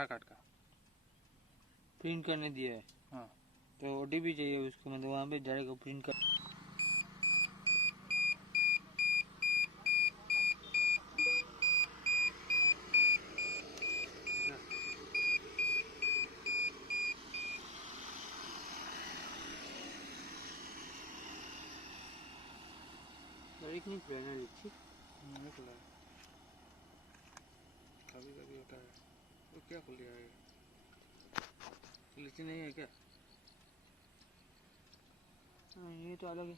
आधार card का print करने दिया है। हाँ तो ओटीपी चाहिए उसको, मतलब वहाँ पे जाएगा प्रिंट कर। एक नहीं प्लानर लिखी निकला कभी कभी होता है। वो क्या खुल गया है? लीची नहीं है क्या? ये तो अलग है।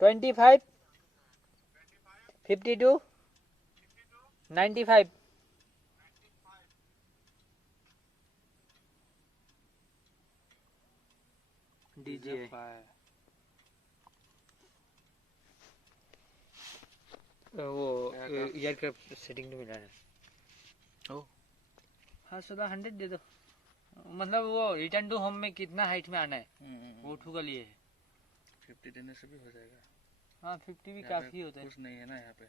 25 52 95 डीजे वो एयरक्राफ्ट सेटिंग में मिला है। ओ हाँ सदा 100 दे दो, मतलब वो रिटर्न टू होम में कितना हाइट में आना है वो ठू का लिए है। 50 देने से भी हो जाएगा। हाँ 50 भी काफी होता है। कुछ नहीं है ना यहाँ पे।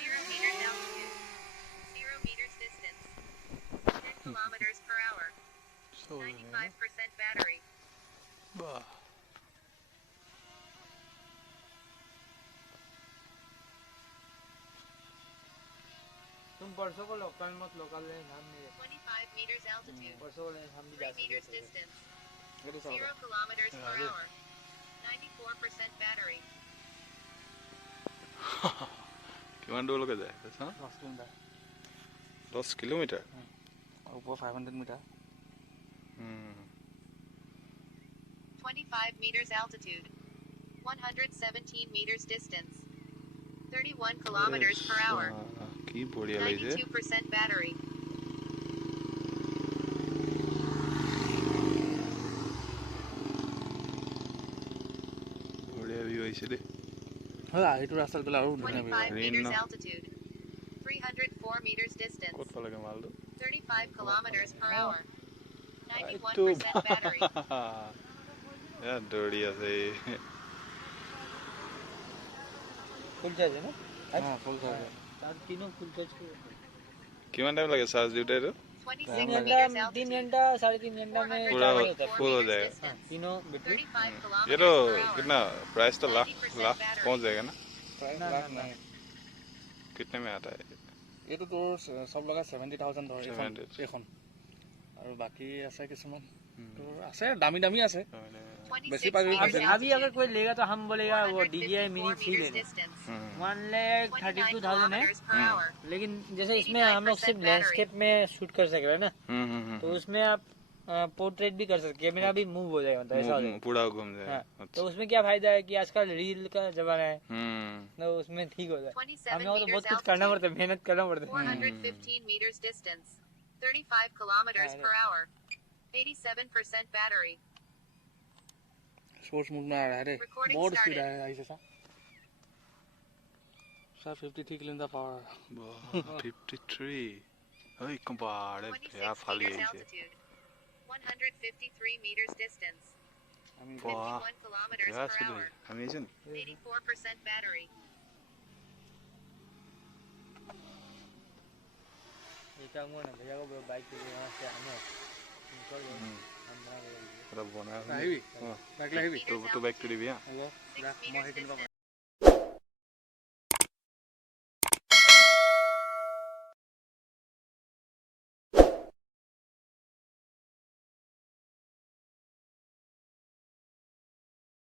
0 meters altitude, 0 meters distance, 10 kilometers per hour, 95% battery. वाह तुम परसों को लोकल मत, लोकल ले हम नहीं 25 meters altitude, परसों ले हम भी जा 3 meters सकते हैं। distance, 0 kilometers per hour, 94% battery. কিমান দূৰলৈকে যায়? 10 কিলোমিটাৰ ওপৰ 500 metre 25 meters altitude, 117 meters distance, 31 kilometers per hour, কি বঢ়িয়া লাগিছে 92% battery. বঢ়িয়া ভিউ আহিছে দেই। हाँ এইটো ৰাস্তাত গ'লে আৰু 25 meters altitude, 304 meters distance, ক'ত পালেগে মালটো? 35 kilometers per hour, এইটো 91% battery. এ দৌৰি আছে फुल चार्ज है ना? हाँ फुल चार्ज है। चार्ज तीनों फुल चार्ज को কিমান টাইম লাগে চাৰ্জ দিওঁতে এইটো? 26 3 meters घंटा altitude, 3.5 घंटा में पूरा चार्ज होता है फुल हो 4 meters जाएगा। distance, तीनों बैटरी। 35 ये तो kilometers per hour. कितना प्राइस तो लाख 90% लाख battery. पहुंच जाएगा ना? ना ना ना कितने में आता है? এইটো তোৰ সব লগা 70,000 ধৰ এখন 70,000 এখন আৰু বাকি আছে কিছুমান তোৰ আছে দামী দামী আছে 26 বেছি পাবি meters अभी अगर कोई लेगा तो हम बोलेगा वो DJI मिनी 154 थ्री ले meters लो, distance, 1,32,000 है। kilometers per hour. लेकिन जैसे इसमें हम लोग सिर्फ लैंडस्केप में शूट कर सक रहे हैं ना, तो उसमें आप पोर्ट्रेट भी कर सकते, कैमरा भी मूव हो जाएगा, मतलब ऐसा हो जाएगा। पूरा घूम हाँ, जाएगा। तो उसमें क्या फायदा है कि आजकल रील का जमाना है, तो उसमें ठीक हो जाए। 27 हमें तो बहुत meters कुछ करना altitude, पड़ता है, मेहनत करना पड़ता है। 415 meters distance, 35 kilometers per hour, 87% battery. Sports mode में आ रहा है रे Recording बहुत स्पीड started. है ऐसे सा 53 किलोमीटर पावर 53 ओए कंबाड़े 26 क्या फाली meters है इसे। altitude, 153 meters distance, वाह 51 kilometers क्या per चल hour, रही है अमेजिंग। 84% battery. ये क्या हुआ ना भैया को बाइक के लिए वहाँ से आना निकल गए हम ना गए। रब बना हेवी हां बैक हेवी तो बैक टू दिया। 6 meters distance.